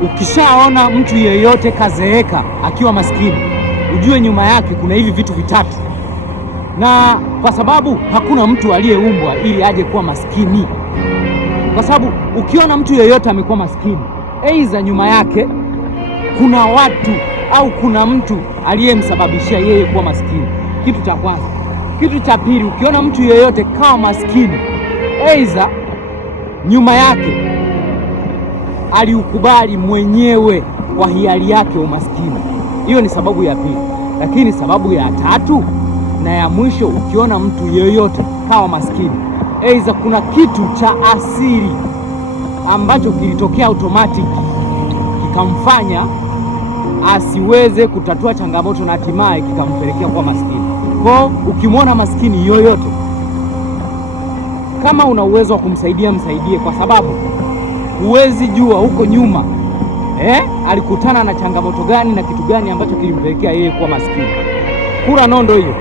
Ukishaona mtu yeyote kazeeka akiwa maskini, ujue nyuma yake kuna hivi vitu vitatu, na kwa sababu hakuna mtu aliyeumbwa ili aje kuwa maskini. Kwa sababu ukiona mtu yeyote amekuwa maskini, aidha nyuma yake kuna watu au kuna mtu aliyemsababishia yeye kuwa maskini. Kitu cha kwanza. Kitu cha pili, ukiona mtu yeyote kawa maskini, aidha nyuma yake aliukubali mwenyewe kwa hiari yake umaskini. Hiyo ni sababu ya pili. Lakini sababu ya tatu na ya mwisho, ukiona mtu yeyote kawa maskini, aidha kuna kitu cha asili ambacho kilitokea automatic kikamfanya asiweze kutatua changamoto na hatimaye kikampelekea kuwa maskini. Kwa ukimwona maskini yoyote, kama una uwezo wa kumsaidia, msaidie, kwa sababu huwezi jua huko nyuma alikutana na changamoto gani na kitu gani ambacho kilimpelekea yeye kuwa maskini. Kura nondo hiyo.